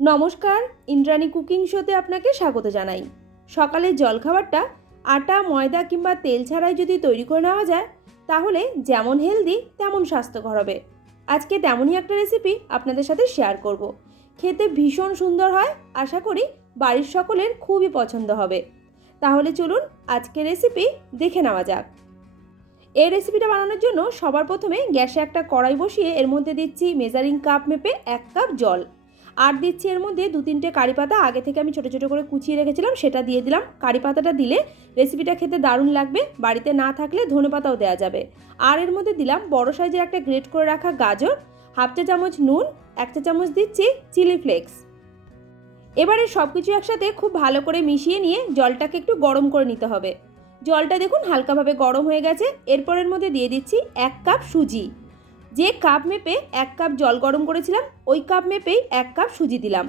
নমস্কার, ইন্দ্রাণী কুকিং শোতে আপনাকে স্বাগত জানাই। সকালের জলখাবারটা আটা, ময়দা কিংবা তেল ছাড়াই যদি তৈরি করে নেওয়া যায়, তাহলে যেমন হেলদি, তেমন স্বাস্থ্যকর হবে। আজকে তেমনই একটা রেসিপি আপনাদের সাথে শেয়ার করব। খেতে ভীষণ সুন্দর হয়, আশা করি বাড়ির সকলের খুবই পছন্দ হবে। তাহলে চলুন আজকে রেসিপি দেখে নেওয়া যাক। এই রেসিপিটা বানানোর জন্য সবার প্রথমে গ্যাসে একটা কড়াই বসিয়ে এর মধ্যে দিচ্ছি মেজারিং কাপ মেপে এক কাপ জল। আর দিচ্ছি এর মধ্যে দু তিনটে কারি পাতা। আগে থেকে আমি ছোটো ছোটো করে কুচিয়ে রেখেছিলাম, সেটা দিয়ে দিলাম। কারি পাতাটা দিলে রেসিপিটা খেতে দারুণ লাগবে, বাড়িতে না থাকলে ধনে পাতাও দেওয়া যাবে। আর এর মধ্যে দিলাম বড় সাইজের একটা গ্রেট করে রাখা গাজর হাফ চা চামচ নুন, এক চা চামচ দিচ্ছি চিলি ফ্লেক্স এবারে সব কিছু একসাথে খুব ভালো করে মিশিয়ে নিয়ে জলটাকে একটু গরম করে নিতে হবে। জলটা দেখুন হালকাভাবে গরম হয়ে গেছে। এরপরের মধ্যে দিয়ে দিচ্ছি এক কাপ সুজি। যে কাপ মেপে এক কাপ জল গরম করেছিলাম, ওই কাপ মেপেই এক কাপ সুজি দিলাম।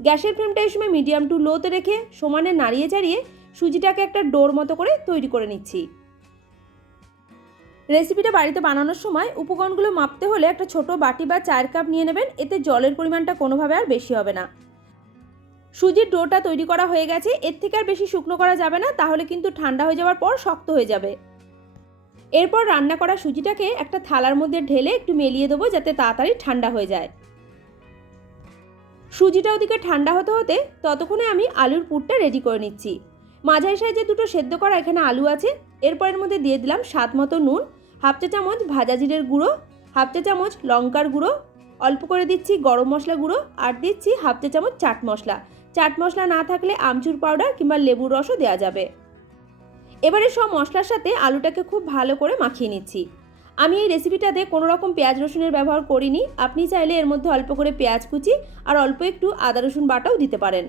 গ্যাসের ফ্লেমটা এই সময় মিডিয়াম টু লোতে রেখে সমানে নাড়িয়ে চাড়িয়ে সুজিটাকে একটা ডোর মতো করে তৈরি করে নিচ্ছি। রেসিপিটা বাড়িতে বানানোর সময় উপকরণগুলো মাপতে হলে একটা ছোট বাটি বা চায়ের কাপ নিয়ে নেবেন, এতে জলের পরিমাণটা কোনোভাবে আর বেশি হবে না। সুজির ডোটা তৈরি করা হয়ে গেছে, এর থেকে আর বেশি শুকনো করা যাবে না, তাহলে কিন্তু ঠান্ডা হয়ে যাওয়ার পর শক্ত হয়ে যাবে। এরপর রান্না করা সুজিটাকে একটা থালার মধ্যে ঢেলে একটু মেলিয়ে দেবো যাতে তাড়াতাড়ি ঠান্ডা হয়ে যায়। সুজিটা ওদিকে ঠান্ডা হতে হতে ততক্ষণে আমি আলুর পুরটা রেডি করে নিচ্ছি। মাঝারি সাইজে দুটো সেদ্ধ করা এখানে আলু আছে। এরপরের মধ্যে দিয়ে দিলাম স্বাদ মতো নুন, হাফ চা চামচ ভাজা জিরের গুঁড়ো, হাফ চা চামচ লঙ্কার গুঁড়ো, অল্প করে দিচ্ছি গরম মশলা গুঁড়ো আর দিচ্ছি হাফ চা চামচ চাট মশলা। চাট মশলা না থাকলে আমচুর পাউডার কিংবা লেবুর রসও দেওয়া যাবে। এবারে সব মশলার সাথে আলুটাকে খুব ভালো করে মাখিয়ে নিচ্ছি। আমি এই রেসিপিটাতে কোনো রকম পেঁয়াজ রসুনের ব্যবহার করিনি। আপনি চাইলে এর মধ্যে অল্প করে পেঁয়াজ কুচি আর অল্প একটু আদা রসুন বাটাও দিতে পারেন।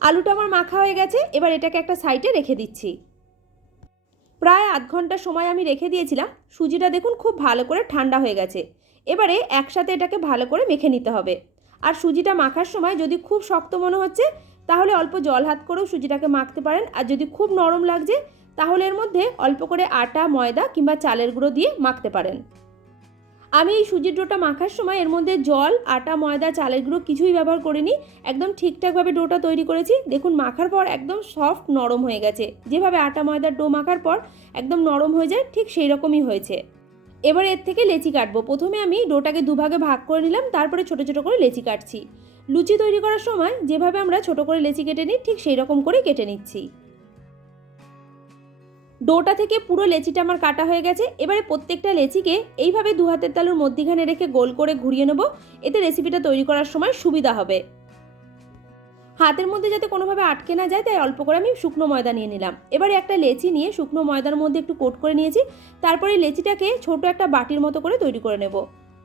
আলুটা আমার মাখা হয়ে গেছে, এবার এটাকে একটা সাইডে রেখে দিচ্ছি। প্রায় আধ ঘণ্টা সময় আমি রেখে দিয়েছিলাম, সুজিটা দেখুন খুব ভালো করে ঠান্ডা হয়ে গেছে। এবারে একসাথে এটাকে ভালো করে মেখে নিতে হবে। আর সুজিটা মাখার সময় যদি খুব শক্ত মনে হচ্ছে তাহলে অল্প জল হাত করেও সুজিটাকে মাখতে পারেন। আর যদি খুব নরম লাগছে, তাহলে এর মধ্যে অল্প করে আটা, ময়দা কিংবা চালের গুঁড়ো দিয়ে মাখতে পারেন। আমি এই সুজির ডোটা মাখার সময় এর মধ্যে জল, আটা, ময়দা, চালের গুঁড়ো কিছুই ব্যবহার করিনি। একদম ঠিকঠাকভাবে ডোটা তৈরি করেছি। দেখুন, মাখার পর একদম সফট নরম হয়ে গেছে। যেভাবে আটা, ময়দার ডো মাখার পর একদম নরম হয়ে যায়, ঠিক সেই রকমই হয়েছে। এবার এর থেকে লেচি কাটবো। প্রথমে আমি ডোটাকে দুভাগে ভাগ করে নিলাম, তারপরে ছোটো ছোটো করে লেচি কাটছি। লুচি তৈরি করার সময় যেভাবে আমরা ছোট করে লেচি কেটে নিই, ঠিক সেই রকম করে কেটে নিচ্ছি। ডোটা থেকে পুরো লেচিটা আমার কাটা হয়ে গেছে। এবারে প্রত্যেকটা লেচিকে এইভাবে দু হাতের তালুর মধ্যিখানে রেখে গোল করে ঘুরিয়ে নেব। এতে রেসিপিটা তৈরি করার সময় সুবিধা হবে। হাতের মধ্যে যাতে কোনোভাবে আটকে না যায়, তাই অল্প করে আমি শুকনো ময়দা নিয়ে নিলাম। এবারে একটা লেচি নিয়ে শুকনো ময়দার মধ্যে একটু কোট করে নিয়েছি। তারপরে লেচিটাকে ছোট একটা বাটির মতো করে তৈরি করে নেব।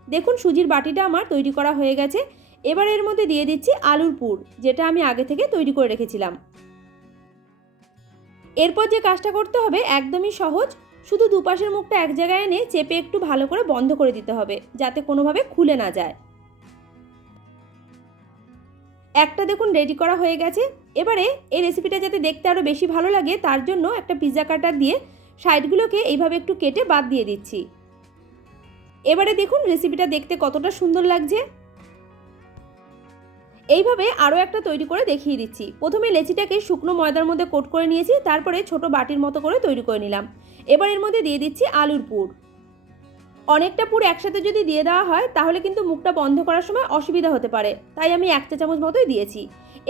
দেখুন, সুজির বাটিটা আমার তৈরি করা হয়ে গেছে। এবার এর মধ্যে দিয়ে দিচ্ছি আলুর পুর, যেটা আমি আগে থেকে তৈরি করে রেখেছিলাম। এরপর যে কাজটা করতে হবে, একদমই সহজ। শুধু দুপাশের মুখটা এক জায়গায় এনে চেপে একটু ভালো করে বন্ধ করে দিতে হবে, যাতে কোনোভাবে খুলে না যায়। একটা দেখুন রেডি করা হয়ে গেছে। এবারে এই রেসিপিটা যাতে দেখতে আরও বেশি ভালো লাগে, তার জন্য একটা পিৎজা কাটার দিয়ে সাইডগুলোকে এইভাবে একটু কেটে বাদ দিয়ে দিচ্ছি। এবারে দেখুন রেসিপিটা দেখতে কতটা সুন্দর লাগছে। এইভাবে আরও একটা তৈরি করে দেখিয়ে দিচ্ছি। প্রথমে লেচিটাকে শুকনো ময়দার মধ্যে কোট করে নিয়েছি, তারপরে ছোট বাটির মতো করে তৈরি করে নিলাম। এবার এর মধ্যে দিয়ে দিচ্ছি আলুর পুর। অনেকটা পুর একসাথে যদি দিয়ে দেওয়া হয়, তাহলে কিন্তু মুখটা বন্ধ করার সময় অসুবিধা হতে পারে। তাই আমি এক চা চামচ মতোই দিয়েছি।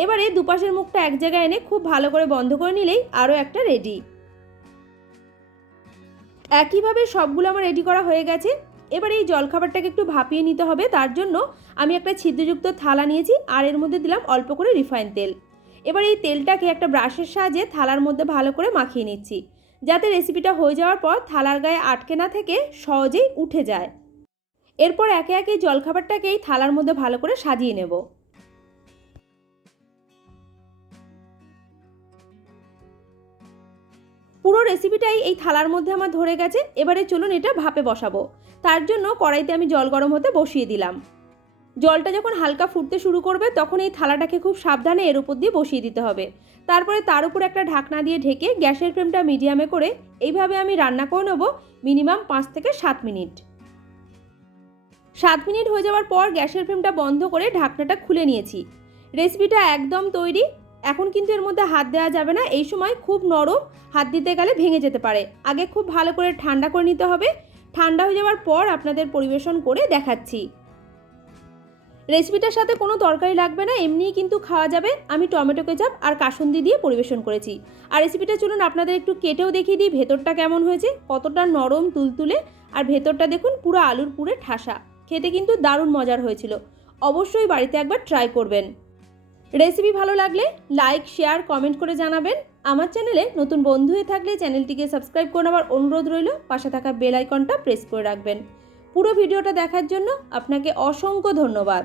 এবারে দুপাশের মুখটা এক জায়গায় এনে খুব ভালো করে বন্ধ করে নিলেই আরও একটা রেডি একইভাবে সবগুলো আমার রেডি করা হয়ে গেছে। এবার এই জলখাবারটাকে একটু ভাপিয়ে নিতে হবে। তার জন্য আমি একটা ছিদ্রযুক্ত থালা নিয়েছি আর এর মধ্যে দিলাম অল্প করে রিফাইন তেল। এবার এই তেলটাকে একটা ব্রাশের সাহায্যে থালার মধ্যে ভালো করে মাখিয়ে নিচ্ছি। যাতে রেসিপিটা হয়ে যাওয়ার পর থালার গায়ে আটকে না থেকে সহজেই উঠে যায়। এরপর একে একে জলখাবারটাকে এই থালার মধ্যে ভালো করে সাজিয়ে নেব। পুরো রেসিপিটাই এই থালার মধ্যে আমার ধরে গেছে, এবারে চলুন এটা ভাপে বসাবো। তার জন্য কড়াইতে আমি জল গরম হতে বসিয়ে দিলাম। জলটা যখন হালকা ফুটতে শুরু করবে, তখন এই থালাটাকে খুব সাবধানে এর উপর দিয়ে বসিয়ে দিতে হবে। তারপরে তার উপর একটা ঢাকনা দিয়ে ঢেকে গ্যাসের ফ্লেমটা মিডিয়ামে করে এইভাবে আমি রান্না করে নেব মিনিমাম পাঁচ থেকে সাত মিনিট। সাত মিনিট হয়ে যাওয়ার পর গ্যাসের ফ্লেমটা বন্ধ করে ঢাকনাটা খুলে নিয়েছি। রেসিপিটা একদম তৈরি। এখন কিন্তু এর মধ্যে হাত দেওয়া যাবে না। এই সময় খুব নরম, হাত দিতে গেলে ভেঙে যেতে পারে। আগে খুব ভালো করে ঠান্ডা করে নিতে হবে। ঠান্ডা হয়ে যাওয়ার পর আপনাদের পরিবেশন করে দেখাচ্ছি। রেসিপিটার সাথে কোনো তরকারি লাগবে না, এমনিই কিন্তু খাওয়া যাবে। আমি টমেটো কেচাপ আর কাসুন্দি দিয়ে পরিবেশন করেছি। আর রেসিপিটা চলুন আপনাদের একটু কেটেও দেখিয়ে দিই, ভেতরটা কেমন হয়েছে? কতটা নরম, তুলতুলে। আর ভেতরটা দেখুন, পুরো আলুর পুরে ঠাসা। খেতে কিন্তু দারুণ মজার হয়েছিল। অবশ্যই বাড়িতে একবার ট্রাই করবেন। রেসিপি ভালো লাগলে লাইক শেয়ার কমেন্ট করে জানাবেন। আমার চ্যানেলে নতুন বন্ধু হয়ে থাকলে চ্যানেলটিকে সাবস্ক্রাইব করে নেওয়ার অনুরোধ রইল। পাশে থাকা বেল আইকনটা প্রেস করে রাখবেন। পুরো ভিডিওটা দেখার জন্য আপনাকে অসংখ্য ধন্যবাদ।